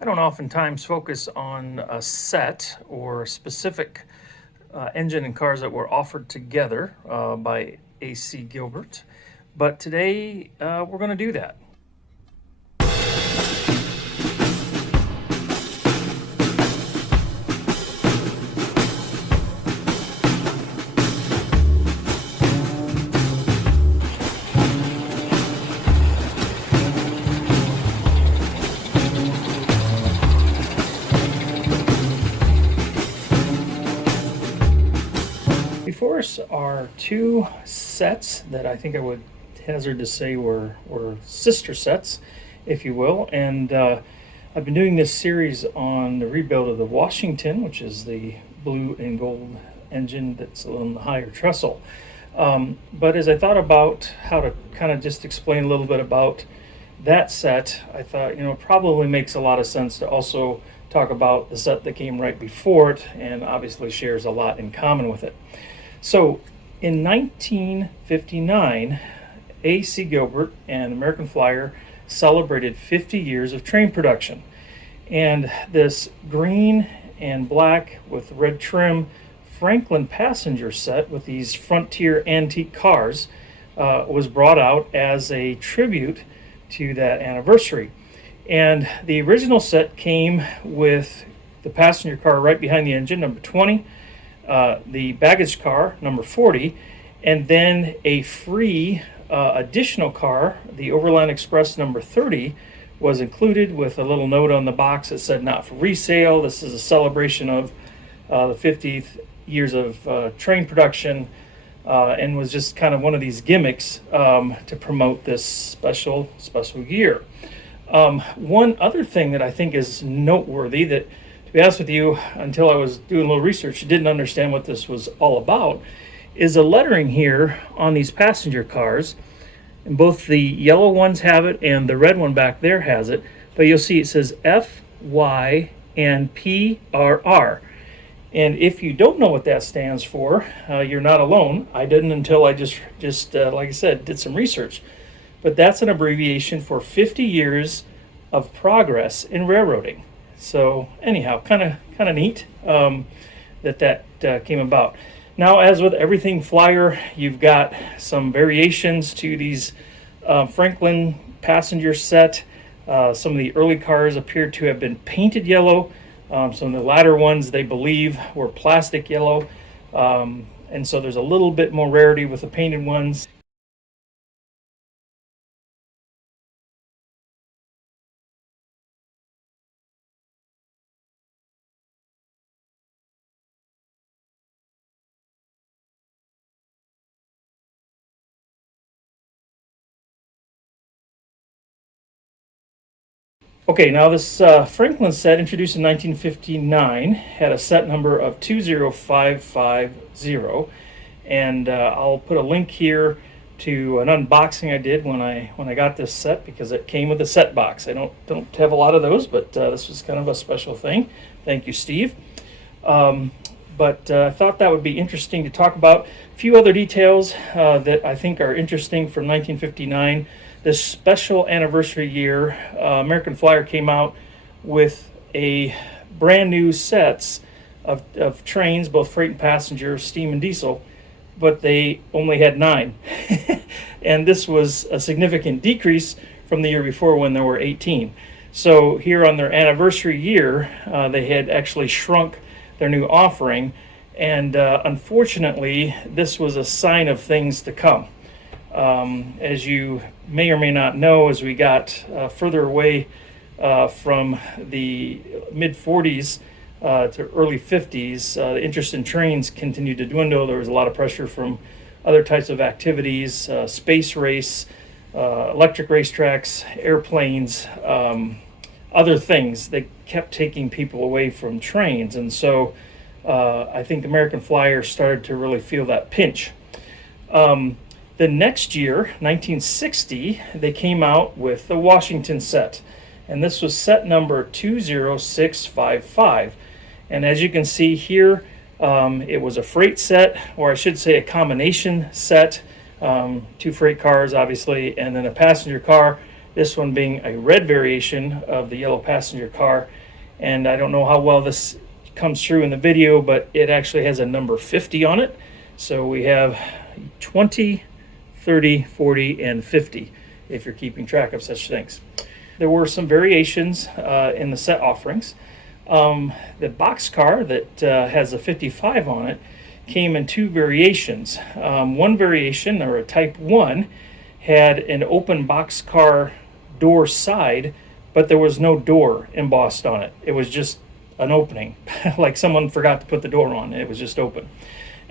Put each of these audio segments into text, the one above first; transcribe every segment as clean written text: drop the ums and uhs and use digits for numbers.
I don't oftentimes focus on a set or specific engine and cars that were offered together by A.C. Gilbert, but today we're going to do that. Before us are two sets that I think I would hazard to say were sister sets, if you will. And I've been doing this series on the rebuild of the Washington, which is the blue and gold engine that's on the higher trestle. But as I thought about how to kind of just explain a little bit about that set, I thought, it probably makes a lot of sense to also talk about the set that came right before it and obviously shares a lot in common with it. So in 1959, A.C. Gilbert and American Flyer celebrated 50 years of train production. And this green and black with red trim Franklin passenger set with these Frontier antique cars was brought out as a tribute to that anniversary. And the original set came with the passenger car right behind the engine, number 20, the baggage car, number 40, and then a free additional car, the Overland Express number 30, was included with a little note on the box that said not for resale. This is a celebration of the 50th years of train production, and was just kind of one of these gimmicks to promote this special year. One other thing that I think is noteworthy that, to be honest with you, until I was doing a little research, didn't understand what this was all about, is a lettering here on these passenger cars. And both the yellow ones have it and the red one back there has it. But you'll see it says F, Y, and PRR. And if you don't know what that stands for, you're not alone. I didn't until I just like I said, did some research. But that's an abbreviation for 50 years of progress in railroading. So anyhow, kind of neat that came about. Now, as with everything Flyer, you've got some variations to these Franklin passenger set. Some of the early cars appear to have been painted yellow. Some of the latter ones, they believe, were plastic yellow. And so there's a little bit more rarity with the painted ones. Okay, now this Franklin set, introduced in 1959, had a set number of 20550, and I'll put a link here to an unboxing I did when I got this set, because it came with a set box. I don't have a lot of those, but this was kind of a special thing. Thank you, Steve. But I thought that would be interesting to talk about. A few other details that I think are interesting from 1959. This special anniversary year, American Flyer came out with a brand new sets of trains, both freight and passenger, steam and diesel, but they only had 9. And this was a significant decrease from the year before when there were 18. So here on their anniversary year, they had actually shrunk their new offering, and unfortunately, this was a sign of things to come. As you may or may not know, as we got further away from the mid 40s to early 50s, the interest in trains continued to dwindle. There was a lot of pressure from other types of activities, space race, electric racetracks, airplanes, other things that kept taking people away from trains. And so I think American Flyer started to really feel that pinch. The next year, 1960, they came out with the Washington set, and this was set number 20655. And as you can see here, it was a freight set, or I should say a combination set, 2 freight cars, obviously, and then a passenger car This one being a red variation of the yellow passenger car. And I don't know how well this comes through in the video, but it actually has a number 50 on it. So we have 20, 30, 40, and 50, if you're keeping track of such things. There were some variations in the set offerings. The box car that has a 55 on it came in two variations. One variation, or a Type 1, had an open box car door side, but there was no door embossed on it. It was just an opening, like someone forgot to put the door on. It was just open.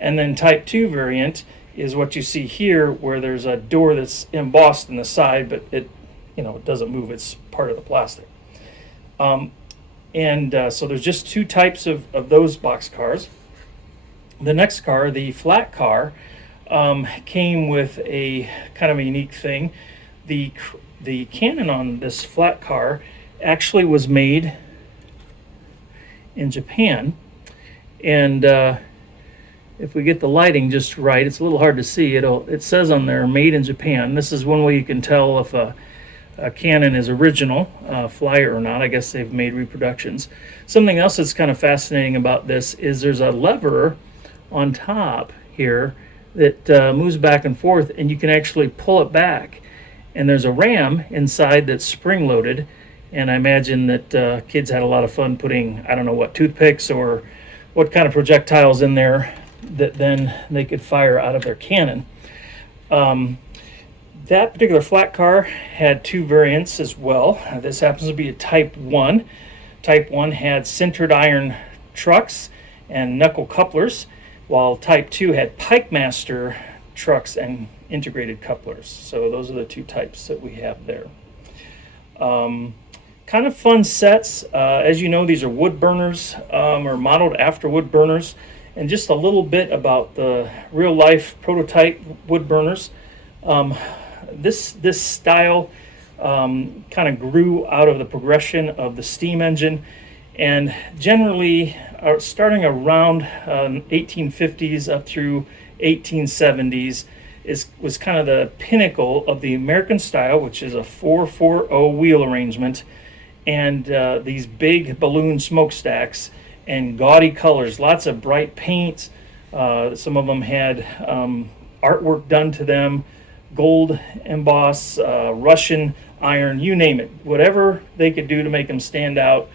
And then Type 2 variant is what you see here, where there's a door that's embossed in the side, but it doesn't move. It's part of the plastic. So there's just two types of those box cars. The next car, the flat car, came with a kind of a unique thing. The cannon on this flat car actually was made in Japan, and if we get the lighting just right, it's a little hard to see. It says on there, made in Japan. This is one way you can tell if a cannon is original, flyer or not. I guess they've made reproductions. Something else that's kind of fascinating about this is there's a lever on top here that moves back and forth, and you can actually pull it back. And there's a ram inside that's spring-loaded, and I imagine that kids had a lot of fun putting, I don't know what, toothpicks or what kind of projectiles in there that then they could fire out of their cannon. That particular flat car had two variants as well. This happens to be a Type 1. Type 1 had sintered iron trucks and knuckle couplers, while Type 2 had Pikemaster trucks and integrated couplers. So those are the two types that we have there. Kind of fun sets. As you know, these are wood burners, or modeled after wood burners. And just a little bit about the real life prototype wood burners. This style kind of grew out of the progression of the steam engine, and generally starting around 1850s up through 1870s was kind of the pinnacle of the American style, which is a 440 wheel arrangement, and these big balloon smokestacks and gaudy colors, lots of bright paint. Some of them had artwork done to them, gold emboss, Russian iron, you name it. Whatever they could do to make them stand out,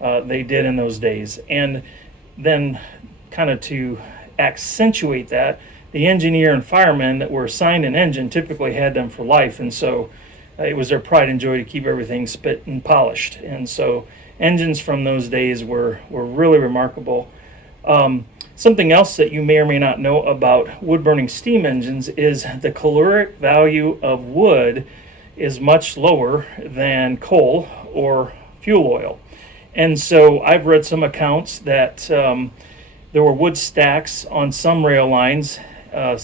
they did in those days. And then kind of to accentuate that, the engineer and firemen that were assigned an engine typically had them for life, and so it was their pride and joy to keep everything spit and polished. And so engines from those days were really remarkable. Something else that you may or may not know about wood-burning steam engines is the caloric value of wood is much lower than coal or fuel oil. And so I've read some accounts that there were wood stacks on some rail lines,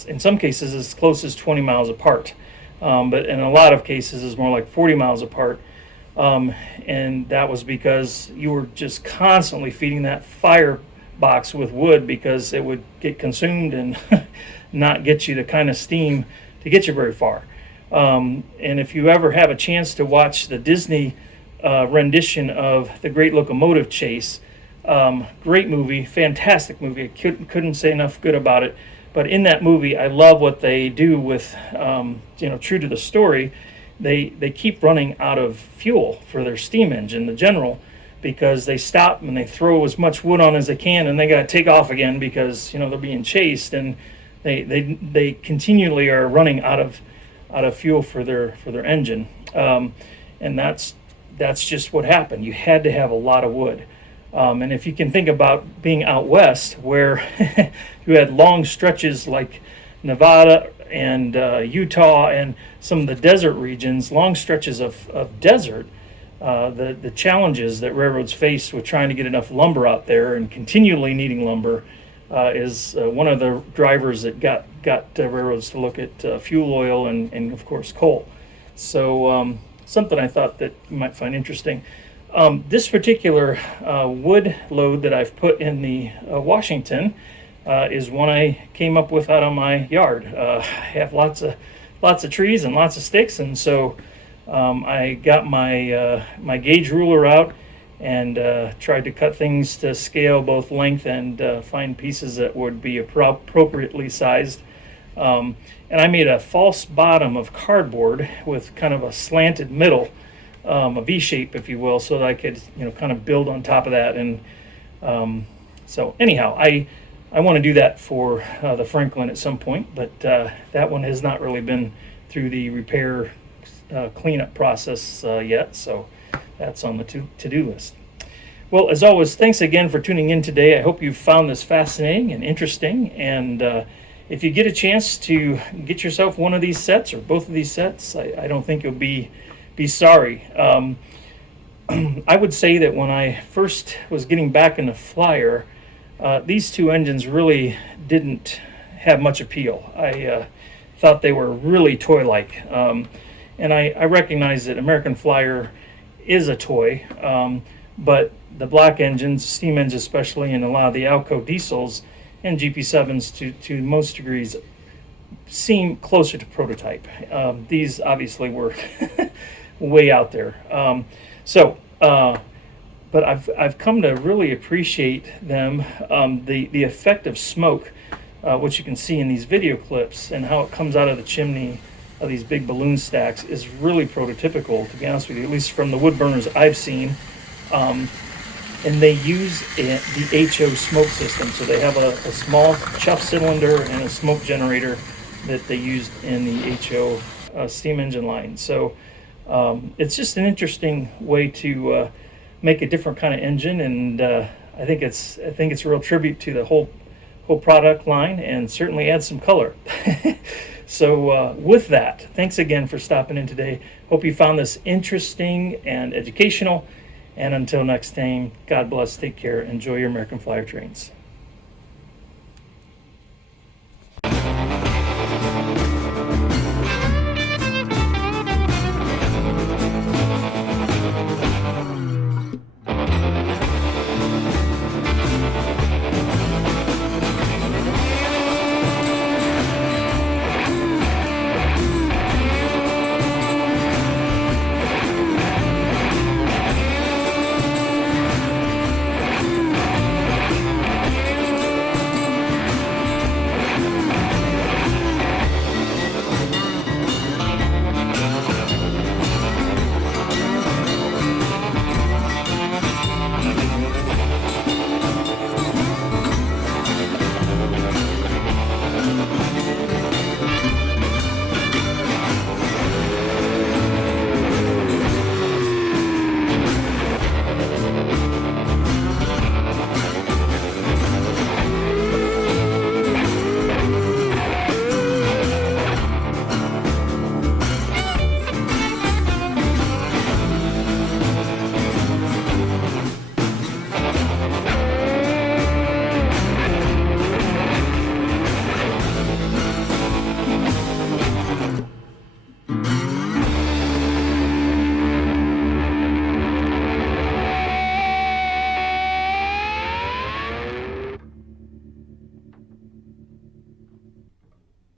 in some cases as close as 20 miles apart. But in a lot of cases is more like 40 miles apart. And that was because you were just constantly feeding that firebox with wood, because it would get consumed and not get you the kind of steam to get you very far. And if you ever have a chance to watch the Disney rendition of The Great Locomotive Chase, great movie, fantastic movie. I couldn't say enough good about it. But in that movie, I love what they do with, true to the story. They keep running out of fuel for their steam engine, the General, because they stop and they throw as much wood on as they can, and they got to take off again because they're being chased, and they continually are running out of fuel for their engine, and that's just what happened. You had to have a lot of wood. And if you can think about being out west, where you had long stretches like Nevada and Utah and some of the desert regions, long stretches of desert, the challenges that railroads face with trying to get enough lumber out there and continually needing lumber is one of the drivers that got railroads to look at fuel oil and of course coal. So something I thought that you might find interesting. This particular wood load that I've put in the Washington is one I came up with out on my yard. I have lots of trees and lots of sticks, and so I got my gauge ruler out and tried to cut things to scale, both length and find pieces that would be appropriately sized. And I made a false bottom of cardboard with kind of a slanted middle, a V shape, if you will, so that I could, kind of build on top of that. And so anyhow, I want to do that for the Franklin at some point, but that one has not really been through the repair cleanup process yet, so that's on the to-do list. Well, as always, thanks again for tuning in today. I hope you found this fascinating and interesting, and if you get a chance to get yourself one of these sets or both of these sets, I don't think you'll be sorry. I would say that when I first was getting back into Flyer, these two engines really didn't have much appeal. I thought they were really toy-like, and I recognize that American Flyer is a toy, but the block engines, steam engines especially, and a lot of the Alco diesels and GP7s to most degrees seem closer to prototype. These obviously were way out there. But I've come to really appreciate them. The effect of smoke, which you can see in these video clips, and how it comes out of the chimney of these big balloon stacks is really prototypical, to be honest with you, at least from the wood burners I've seen. And they use the HO smoke system. So they have a small chuff cylinder and a smoke generator that they used in the HO steam engine line. So it's just an interesting way to make a different kind of engine, and I think it's a real tribute to the whole product line, and certainly adds some color. So with that, thanks again for stopping in today. Hope you found this interesting and educational. And until next time, God bless, take care, enjoy your American Flyer trains.